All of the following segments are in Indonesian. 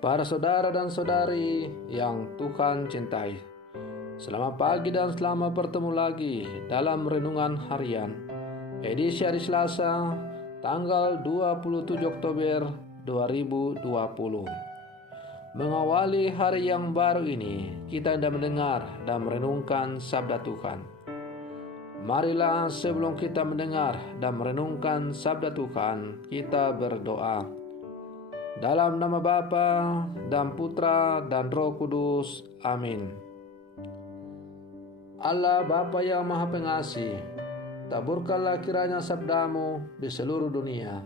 Para saudara dan saudari yang Tuhan cintai, selamat pagi dan selamat bertemu lagi dalam Renungan Harian, edisi hari Selasa, tanggal 27 Oktober 2020. Mengawali hari yang baru ini, kita hendak mendengar dan merenungkan sabda Tuhan. Marilah sebelum kita mendengar dan merenungkan sabda Tuhan, kita berdoa. Dalam nama Bapa dan Putra dan Roh Kudus. Amin. Allah Bapa yang Maha Pengasih, taburkanlah kiranya sabdamu di seluruh dunia,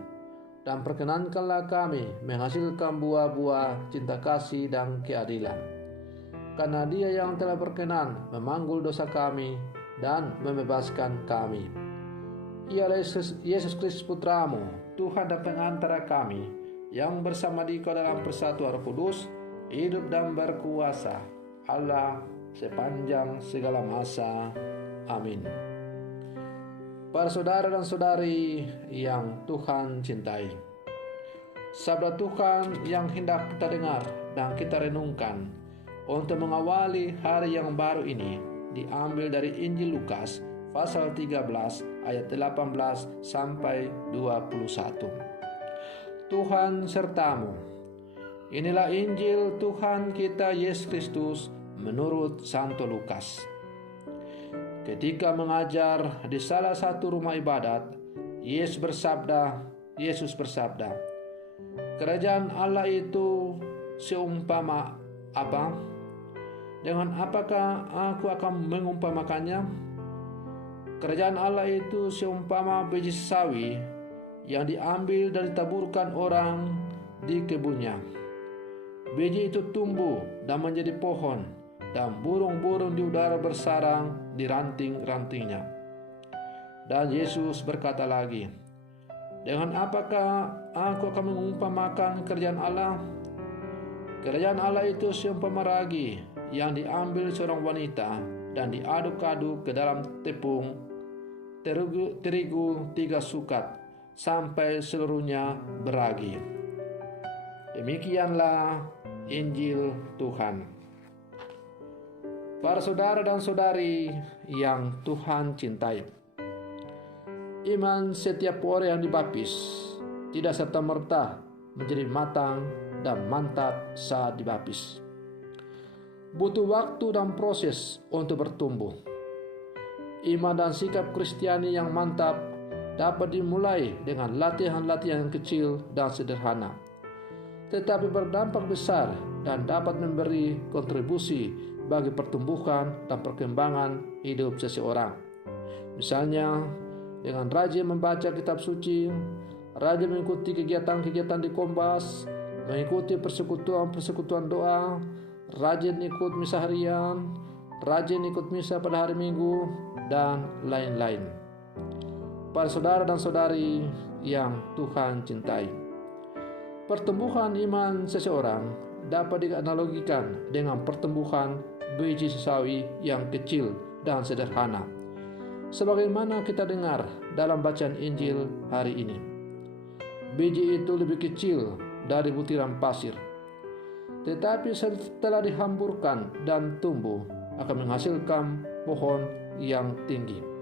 dan perkenankanlah kami menghasilkan buah-buah cinta kasih dan keadilan. Karena Dia yang telah berkenan memanggul dosa kami dan membebaskan kami. Ialah Yesus Kristus Putramu, Tuhan dan pengantara kami, yang bersama Dikau dalam persatuan Roh Kudus, hidup dan berkuasa Allah sepanjang segala masa. Amin. Para saudara dan saudari yang Tuhan cintai, sabda Tuhan yang hendak kita dengar dan kita renungkan untuk mengawali hari yang baru ini diambil dari Injil Lukas pasal 13 ayat 18 sampai 21. Tuhan sertamu. Inilah Injil Tuhan kita Yesus Kristus menurut Santo Lukas. Ketika mengajar di salah satu rumah ibadat, Yesus bersabda, kerajaan Allah itu seumpama apa? Dengan apakah aku akan mengumpamakannya? Kerajaan Allah itu seumpama biji sawi yang diambil dan ditaburkan orang di kebunnya. Biji itu tumbuh dan menjadi pohon, dan burung-burung di udara bersarang di ranting-rantingnya. Dan Yesus berkata lagi, dengan apakah aku akan mengumpamakan kerajaan Allah? Kerajaan Allah itu seumpama ragi yang diambil seorang wanita dan diaduk-aduk ke dalam tepung terigu 3 sukat sampai seluruhnya beragi. Demikianlah Injil Tuhan. Para saudara dan saudari yang Tuhan cintai, iman setiap orang yang dibaptis tidak serta-merta menjadi matang dan mantap saat dibaptis. Butuh waktu dan proses untuk bertumbuh. Iman dan sikap Kristiani yang mantap dapat dimulai dengan latihan-latihan yang kecil dan sederhana, tetapi berdampak besar dan dapat memberi kontribusi bagi pertumbuhan dan perkembangan hidup seseorang. Misalnya, dengan rajin membaca kitab suci, rajin mengikuti kegiatan-kegiatan di Kompas, mengikuti persekutuan doa, rajin ikut misa harian, rajin ikut misa pada hari Minggu, dan lain-lain. Para saudara dan saudari yang Tuhan cintai, pertumbuhan iman seseorang dapat dianalogikan dengan pertumbuhan biji sawi yang kecil dan sederhana, sebagaimana kita dengar dalam bacaan Injil hari ini. Biji itu lebih kecil dari butiran pasir, tetapi setelah dihamburkan dan tumbuh akan menghasilkan pohon yang tinggi.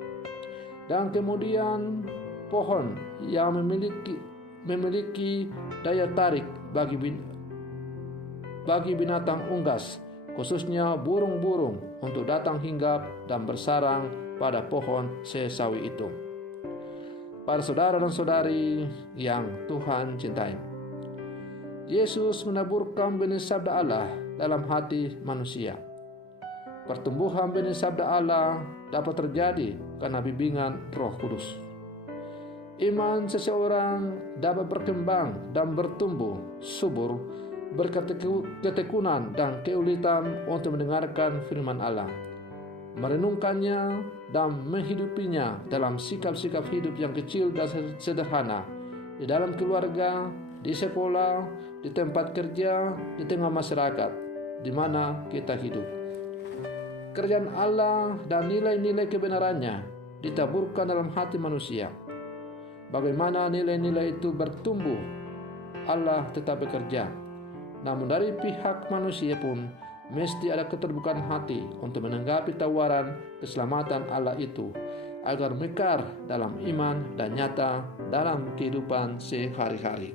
Dan kemudian pohon yang memiliki daya tarik bagi binatang unggas, khususnya burung-burung, untuk datang hinggap dan bersarang pada pohon sesawi itu. Para saudara dan saudari yang Tuhan cintai, Yesus menaburkan benih sabda Allah dalam hati manusia. Pertumbuhan benih sabda Allah dapat terjadi karena bimbingan Roh Kudus. Iman seseorang dapat berkembang dan bertumbuh subur berkat ketekunan dan keulitan untuk mendengarkan firman Allah, merenungkannya dan menghidupinya dalam sikap-sikap hidup yang kecil dan sederhana, di dalam keluarga, di sekolah, di tempat kerja, di tengah masyarakat di mana kita hidup. Kerajaan Allah dan nilai-nilai kebenarannya ditaburkan dalam hati manusia. Bagaimana nilai-nilai itu bertumbuh, Allah tetap bekerja. Namun dari pihak manusia pun mesti ada keterbukaan hati untuk menanggapi tawaran keselamatan Allah itu, agar mekar dalam iman dan nyata dalam kehidupan sehari-hari.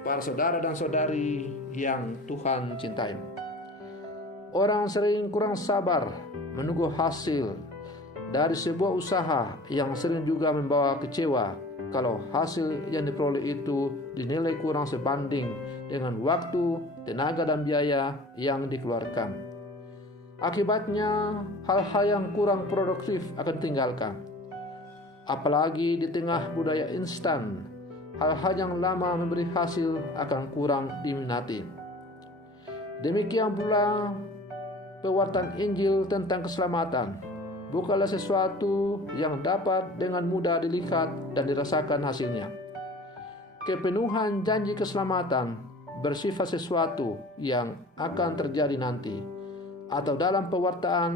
Para saudara dan saudari yang Tuhan cintai, orang sering kurang sabar menunggu hasil dari sebuah usaha yang sering juga membawa kecewa kalau hasil yang diperoleh itu dinilai kurang sebanding dengan waktu, tenaga, dan biaya yang dikeluarkan. Akibatnya, hal-hal yang kurang produktif akan ditinggalkan. Apalagi di tengah budaya instan, hal-hal yang lama memberi hasil akan kurang diminati. Demikian pula, pewartaan Injil tentang keselamatan bukanlah sesuatu yang dapat dengan mudah dilihat dan dirasakan hasilnya. Kepenuhan janji keselamatan bersifat sesuatu yang akan terjadi nanti, atau dalam pewartaan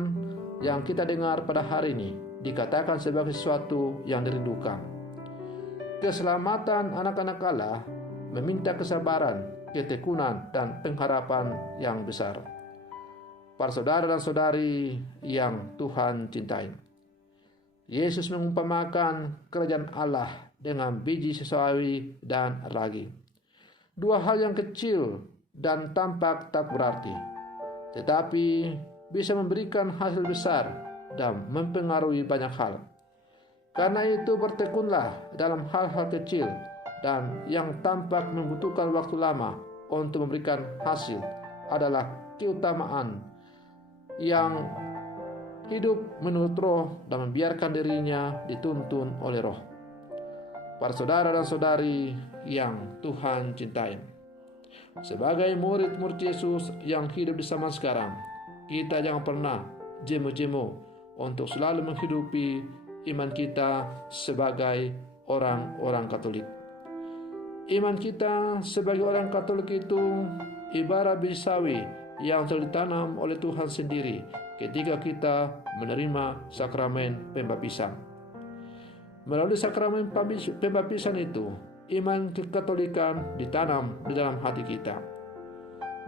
yang kita dengar pada hari ini dikatakan sebagai sesuatu yang dirindukan. Keselamatan anak-anak Allah meminta kesabaran, ketekunan, dan pengharapan yang besar. Para saudara dan saudari yang Tuhan cintai, Yesus mengumpamakan kerajaan Allah dengan biji sesawi dan ragi. Dua hal yang kecil dan tampak tak berarti, tetapi bisa memberikan hasil besar dan mempengaruhi banyak hal. Karena itu bertekunlah dalam hal-hal kecil dan yang tampak membutuhkan waktu lama untuk memberikan hasil adalah keutamaan yang hidup menurut roh dan membiarkan dirinya dituntun oleh roh. Para saudara dan saudari yang Tuhan cintai, sebagai murid-murid Yesus yang hidup di zaman sekarang, kita jangan pernah jemu-jemu untuk selalu menghidupi iman kita sebagai orang-orang Katolik. Iman kita sebagai orang Katolik itu ibarat biji sawi yang telah ditanam oleh Tuhan sendiri ketika kita menerima sakramen pembaptisan. Melalui sakramen pembaptisan itu, iman kekatolikan ditanam di dalam hati kita.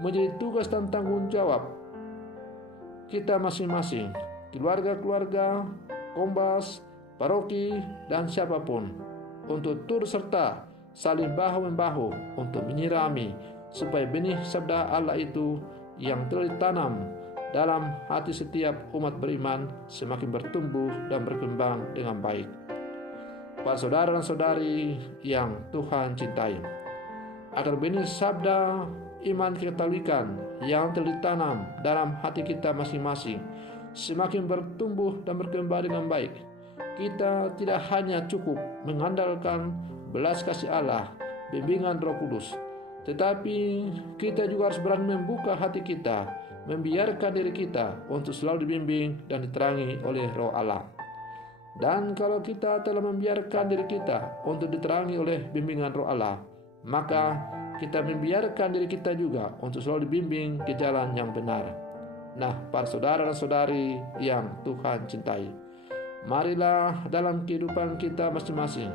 Menjadi tugas dan tanggung jawab kita masing-masing, keluarga-keluarga, kombas, paroki, dan siapapun, untuk turut serta saling bahu-membahu untuk menyirami supaya benih sabda Allah itu yang telah ditanam dalam hati setiap umat beriman semakin bertumbuh dan berkembang dengan baik. Para saudara dan saudari yang Tuhan cintai, agar benih sabda iman kekatolikan yang telah ditanam dalam hati kita masing-masing semakin bertumbuh dan berkembang dengan baik, kita tidak hanya cukup mengandalkan belas kasih Allah, bimbingan Roh Kudus, tetapi kita juga harus berani membuka hati kita, membiarkan diri kita untuk selalu dibimbing dan diterangi oleh Roh Allah. Dan kalau kita telah membiarkan diri kita untuk diterangi oleh bimbingan Roh Allah, maka kita membiarkan diri kita juga untuk selalu dibimbing ke jalan yang benar. Nah, para saudara dan saudari yang Tuhan cintai, marilah dalam kehidupan kita masing-masing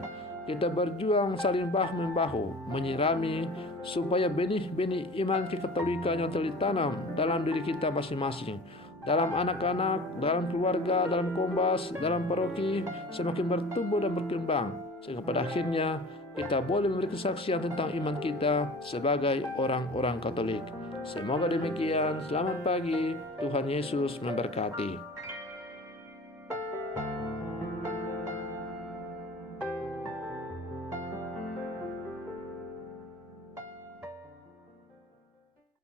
kita berjuang saling bahu-membahu, menyirami supaya benih-benih iman kekatolikan yang telah ditanam dalam diri kita masing-masing, dalam anak-anak, dalam keluarga, dalam kombas, dalam paroki semakin bertumbuh dan berkembang, sehingga pada akhirnya kita boleh memberi kesaksian tentang iman kita sebagai orang-orang Katolik. Semoga demikian. Selamat pagi, Tuhan Yesus memberkati.